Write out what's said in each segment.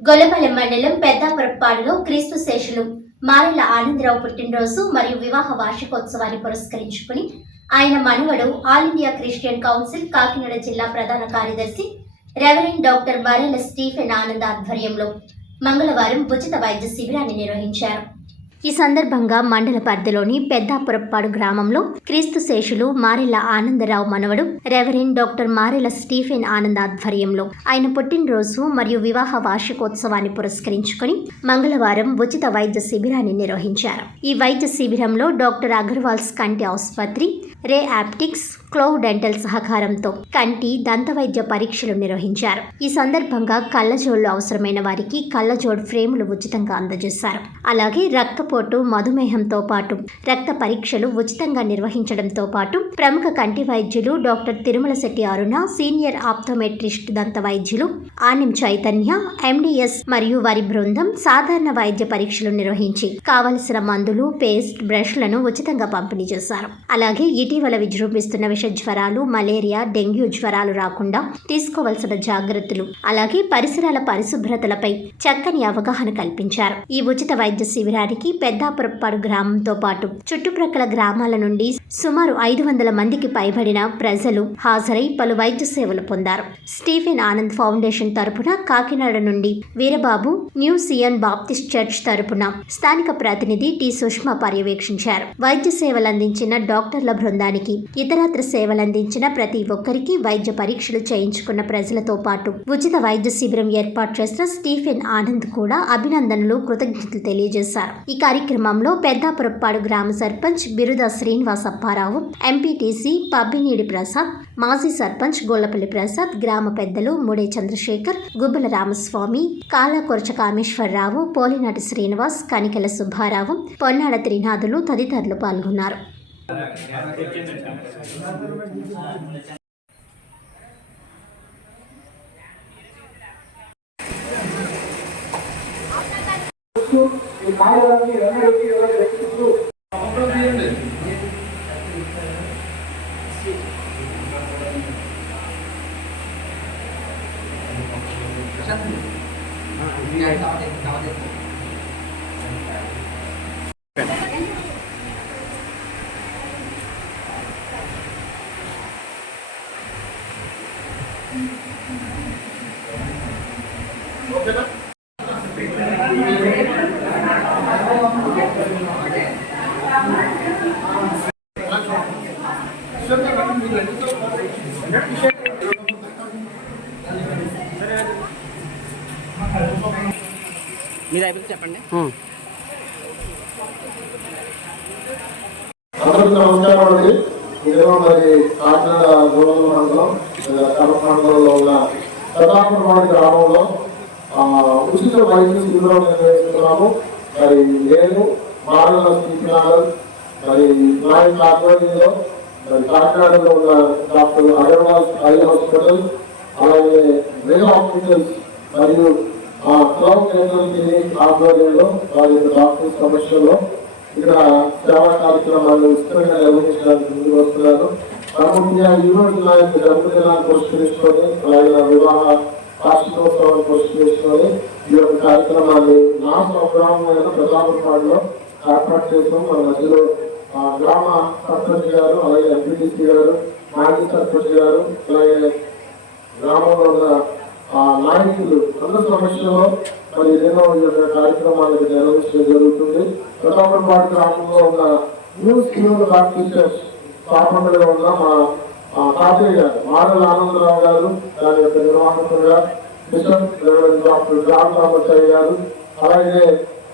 గొలబల మండలం పెద్దాపురపాడులో క్రీస్తు శేషులు మారెల ఆనందరావు పుట్టినరోజు మరియు వివాహ వార్షికోత్సవాన్ని పురస్కరించుకుని ఆయన మనవడు all India Christian council Kakinada జిల్లా ప్రధాన కార్యదర్శి reverend doctor Marela Stephen Anand ఆధ్వర్యంలో మంగళవారం ఉచిత వైద్య శిబిరాన్ని నిర్వహించారు. ఈ సందర్భంగా మండల పరిధిలోని పెద్దాపురప్పాడు గ్రామంలో క్రీస్తు శేషులు మారెల ఆనందరావు మనవడు reverend doctor Marela Stephen Anand ఆధ్వర్యంలో ఆయన పుట్టినరోజు మరియు వివాహ వార్షికోత్సవాన్ని పురస్కరించుకొని మంగళవారం ఉచిత వైద్య శిబిరాన్ని నిర్వహించారు. ఈ వైద్య శిబిరంలో డాక్టర్ అగర్వాల్స్ కంటి ఆసుపత్రి రే ఆప్టిక్స్ క్లౌ డెంటల్ సహకారంతో కంటి దంత వైద్య పరీక్షలు నిర్వహించారు. ఈ సందర్భంగా కళ్ళజోళ్ళు అవసరమైన వారికి కళ్ళజోడు ఫ్రేములు ఉచితంగా అందజేశారు. అలాగే రక్తపోటు మధుమేహంతో పాటు రక్త పరీక్షలు ఉచితంగా నిర్వహించడంతో పాటు ప్రముఖ కంటి వైద్యులు doctor Tirumala Shetty Aruna senior optometrist దంత వైద్యులు ఆనిం చైతన్య ఎండిఎస్ మరియు వారి బృందం సాధారణ వైద్య పరీక్షలు నిర్వహించి కావలసిన మందులు పేస్ట్ బ్రష్లను ఉచితంగా పంపిణీ చేశారు. అలాగే ఇటీవల విజృంభిస్తున్న విష జ్వరాలు మలేరియా డెంగ్యూ జ్వరాలు రాకుండా తీసుకోవాల్సిన జాగ్రత్తలు అలాగే పరిసరాల పరిశుభ్రతలపై చక్కని అవగాహన కల్పించారు. ఈ ఉచిత వైద్య శిబిరానికి పెద్దాపురప్పాడు గ్రామంతో పాటు చుట్టుప్రక్కల గ్రామాల నుండి సుమారు ఐదు వందల మందికి పైబడిన ప్రజలు హాజరై పలు వైద్య సేవలు పొందారు. స్టీఫెన్ ఆనంద్ ఫౌండేషన్ తరపున కాకినాడ నుండి Veerababu new Zion Baptist church తరపున స్థానిక ప్రతినిధి టి సుష్మా పర్యవేక్షించారు. వైద్య సేవలు అందించిన డాక్టర్ల బృందం బృందానికి ఇతరత్ర సేవలందించిన ప్రతి ఒక్కరికి వైద్య పరీక్షలు చేయించుకున్న ప్రజలతో పాటు ఉచిత వైద్య శిబిరం ఏర్పాటు చేసిన స్టీఫెన్ ఆనంద్ కూడా అభినందనలు కృతజ్ఞతలు తెలియజేశారు. ఈ కార్యక్రమంలో పెద్దాపురప్పాడు గ్రామ సర్పంచ్ బిరుద శ్రీనివాస అప్పారావు ఎంపీటీసీ పబ్బినీడి ప్రసాద్ మాజీ సర్పంచ్ గొల్లపల్లి ప్రసాద్ గ్రామ పెద్దలు ముడే చంద్రశేఖర్ గుబ్బల రామస్వామి కాలాకొరచ కామేశ్వరరావు పోలినాటి శ్రీనివాస్ కనికెల సుబ్బారావు పొన్నాడ త్రినాథులు తదితరులు పాల్గొన్నారు. ఈ కార్యాలయాన్ని ఎవరికి ఎవరు వ్యక్తిస్తూ మీరు అయిపోతే చెప్పండి. అందరికీ నమస్కారం అండి. నేను మరి కాకినాడ రూరల్ మండలం లేదా కడప మండలంలో ఉన్న ప్రతాపరవాడి గ్రామంలో ఆ, ఉచిత వైద్య నిర్వహిస్తున్నాము మరి నేను మారల శ్రీనాథన్ మరి నా యొక్క ఆధ్వర్యంలో మరి కాకినాడలో ఉన్న డాక్టర్ అగర్వాల్ ఐ హాస్పిటల్ అలాగే రేల్ హాస్పిటల్స్ మరియు ఆ క్లబ్ కేంద్రం క్లినిక్ ఆధ్వర్యంలో వారి యొక్క డాక్టర్ సమస్యలో ఇక్కడ సేవా కార్యక్రమాలు విస్తృతంగా నిర్వహించడానికి ముందుకు వస్తున్నారు. కాకుండా ఈ రోజు నా యొక్క జన్మదినాన్ని పురస్కరించుకొని అలాగే నా వివాహ వార్షికోత్సవాన్ని పురస్కరించుకొని ఈ యొక్క కార్యక్రమాన్ని నా స్వగ్రామమైన ప్రతాపపాడులో ఏర్పాటు చేసాం మన మధ్యలో ఆ, గ్రామ సర్పంచ్ గారు అలాగే ఎంపీటీసీ గారు మాజీ సర్పంచ్ గారు అలాగే గ్రామంలో ఉన్న నాయకులు అందరి సమస్యలో మరి ఎన్నో ఈ యొక్క కార్యక్రమాలు నిర్వహించడం జరుగుతుంది. ప్రతాపపాడు గ్రామంలో ఉన్న న్యూ స్కూల్ టీచర్స్ స్థాపనలో ఉన్న మా తాతయ్య గారు మాడల ఆనందరావు గారు దాని యొక్క నిర్వాహకులుగా మిషన్ డాక్టర్ జాన్ రామచయ్య గారు అలాగే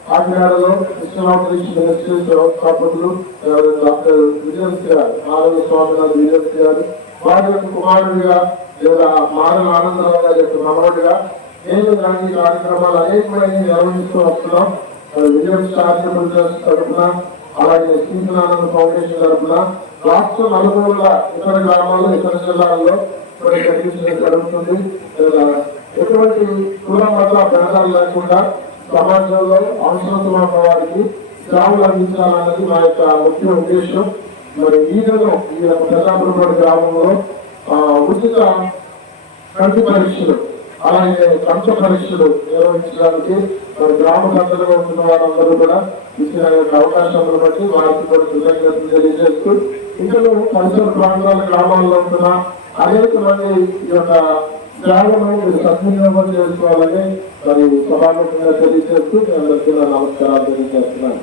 కాకినాడలో కృష్ణరామకృష్ణ మినిస్ట్రీస్ వ్యవస్థాపకులు రెవరెండ్ డాక్టర్ విజయన్స్ గారు ఆరోగ్య స్వామినాథ్ విజయన్స్ గారు వారి యొక్క కుమారుడిగా లేదా మాడల ఆనందరావు గారి యొక్క మనవడిగా నేను దాని కార్యక్రమాలు అనేకమైన నిర్వహిస్తూ వస్తున్నాం. మరి విజయన్స్ చారిటబుల్ తరఫున అలాగే శ్రీనారాయణ ఫౌండేషన్ తరఫున రాష్ట్ర నలుగురుల ఇతర గ్రామాల్లో ఇతర జిల్లాల్లో కనిపించడం జరుగుతుంది. ఎటువంటి కుల మత భేదాలు లేకుండా సమాజంలో అవసరమైన వారికి సేవలు అందించాలన్నది మా యొక్క ముఖ్య ఉద్దేశం. మరి ఈరోజు ఈ యొక్క ప్రజాపురం గ్రామంలో ఉచిత కంటి పరీక్షలు అలాగే కంచ పరీక్షలు నిర్వహించడానికి మరి గ్రామ పెద్దలుగా ఉన్న వారందరూ కూడా ఇచ్చిన అవకాశాలను బట్టి వారికి కూడా కృతజ్ఞతలు తెలియజేస్తూ ఇందులో పరిసర ప్రాంతాల గ్రామాల్లో ఉంటున్న అనేక మంది ఈ యొక్క సేవలను మీరు సద్వినియోగం చేసుకోవాలని మరి సభాముఖంగా తెలియజేస్తూ అందరికీ నా నమస్కారాలు తెలియజేస్తున్నాను.